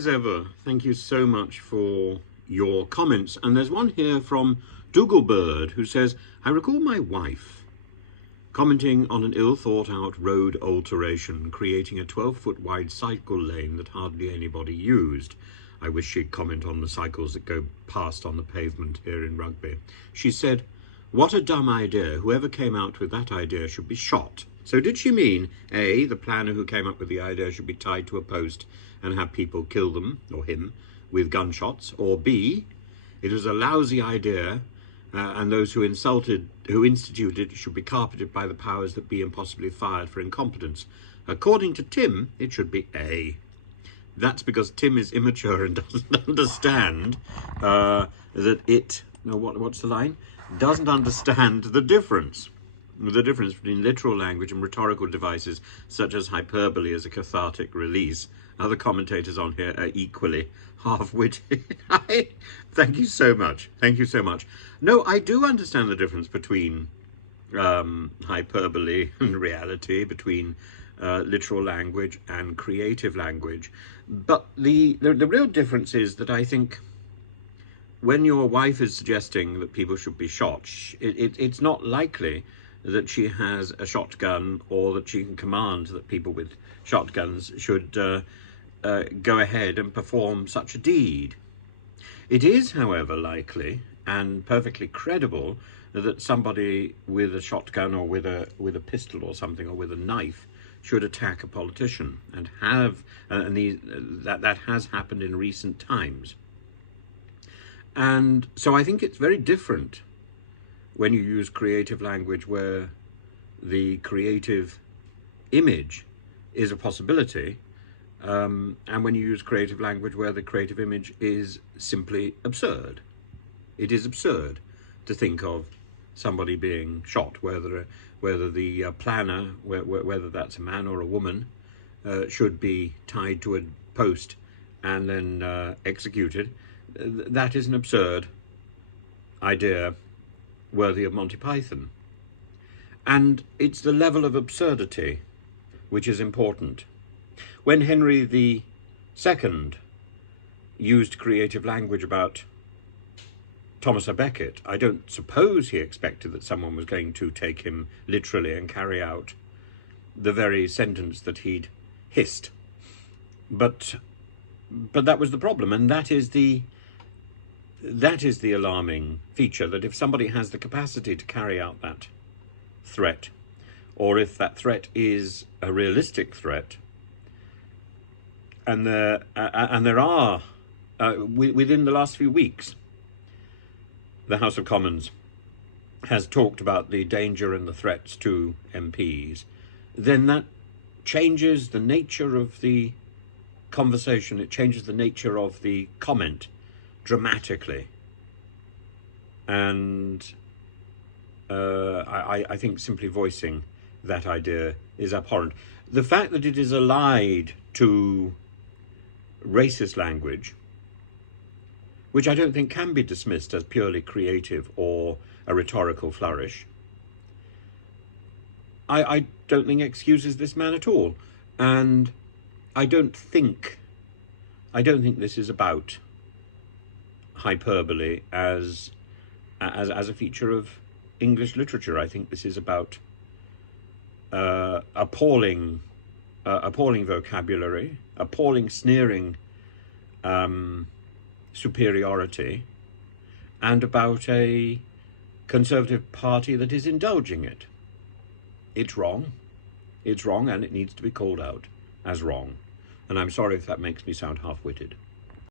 as ever, thank you so much for your comments. And there's one here from Dougalbird who says, I recall my wife commenting on an ill-thought-out road alteration, creating a 12-foot wide cycle lane that hardly anybody used. I wish she'd comment on the cycles that go past on the pavement here in Rugby. She said, what a dumb idea. Whoever came out with that idea should be shot. So did she mean, A, the planner who came up with the idea should be tied to a post and have people kill them, or him, with gunshots, or B, it was a lousy idea and those who instituted it should be carpeted by the powers that be and possibly fired for incompetence? According to Tim, it should be A. That's because Tim is immature and doesn't understand what's the line? Doesn't understand the difference between literal language and rhetorical devices such as hyperbole as a cathartic release. Other commentators on here are equally half-witted. Thank you so much. Thank you so much. No, I do understand the difference between hyperbole and reality, between literal language and creative language. But the real difference is that I think when your wife is suggesting that people should be shot, it's not likely that she has a shotgun or that she can command that people with shotguns should go ahead and perform such a deed. It is, however, likely and perfectly credible that somebody with a shotgun or with a pistol or something, or with a knife, should attack a politician, and that has happened in recent times. And so I think it's very different when you use creative language where the creative image is a possibility, and when you use creative language where the creative image is simply absurd. It is absurd to think of somebody being shot, whether the planner, whether that's a man or a woman, should be tied to a post and then executed. That is an absurd idea worthy of Monty Python. And it's the level of absurdity which is important. When Henry II used creative language about Thomas à Becket, I don't suppose he expected that someone was going to take him literally and carry out the very sentence that he'd hissed. But that was the problem, and that is the alarming feature, that if somebody has the capacity to carry out that threat, or if that threat is a realistic threat, and there are, within the last few weeks, the House of Commons has talked about the danger and the threats to MPs, then that changes the nature of the conversation. It changes the nature of the comment dramatically. And I think simply voicing that idea is abhorrent. The fact that it is allied to racist language, which I don't think can be dismissed as purely creative or a rhetorical flourish, I don't think excuses this man at all. And I don't think this is about hyperbole as a feature of English literature. I think this is about appalling vocabulary, appalling sneering superiority, and about a Conservative Party that is indulging it. It's wrong, and it needs to be called out as wrong. And I'm sorry if that makes me sound half-witted.